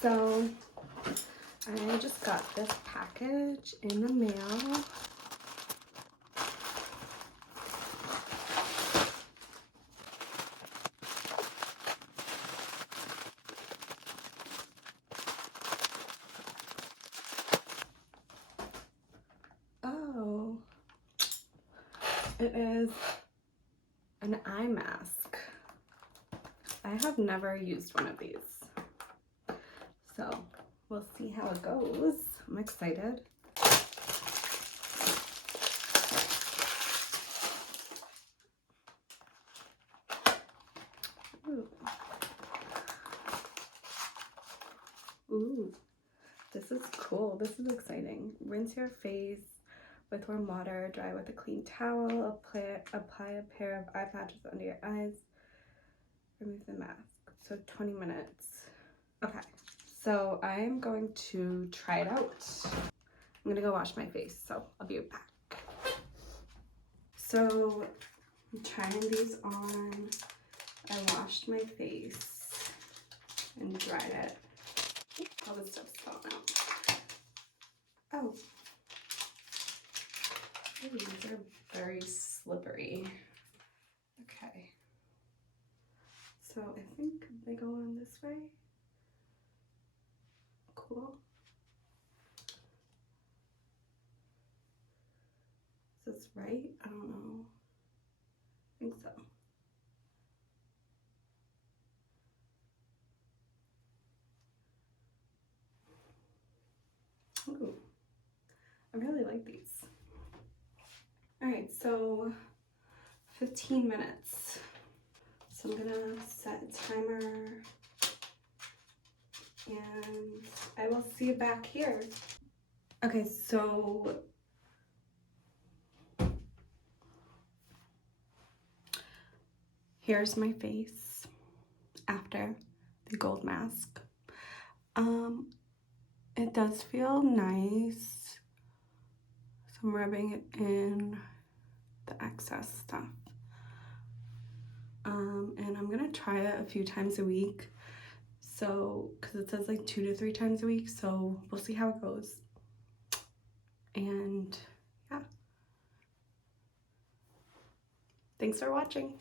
So I just got this package in the mail. Oh, it is an eye mask. I have never used one of these, so we'll see how it goes. I'm excited. Ooh, this is cool. This is exciting. Rinse your face with warm water, dry with a clean towel, apply a pair of eye patches under your eyes, remove the mask. So 20 minutes. Okay, so I'm going to try it out. I'm gonna go wash my face, so I'll be right back. So I'm trying these on. I washed my face and dried it. All this stuff's falling out. Oh. Ooh, these are very slippery. Okay. So I think they go on this way. Cool. Is this right? I don't know. I think so. Ooh. I really like these. All right, so 15 minutes. So I'm gonna set a timer and I will see you back here. Okay, so here's my face after the gold mask. It does feel nice. So I'm rubbing it in the excess stuff. And I'm gonna try it a few times a week. So, because it says like 2 to 3 times a week, so we'll see how it goes. And yeah. Thanks for watching.